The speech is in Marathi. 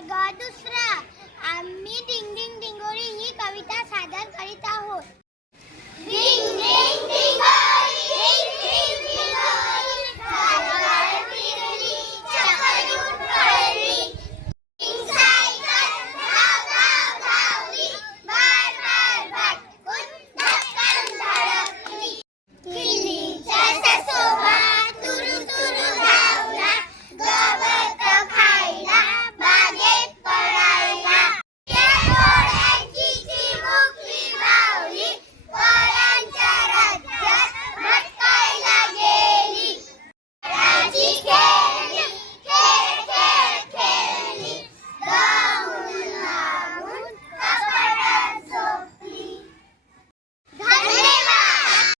वर्ग दुसरा. आम्ही डिंग डिंग डिंगोरी ही कविता सादर करीत आहोत.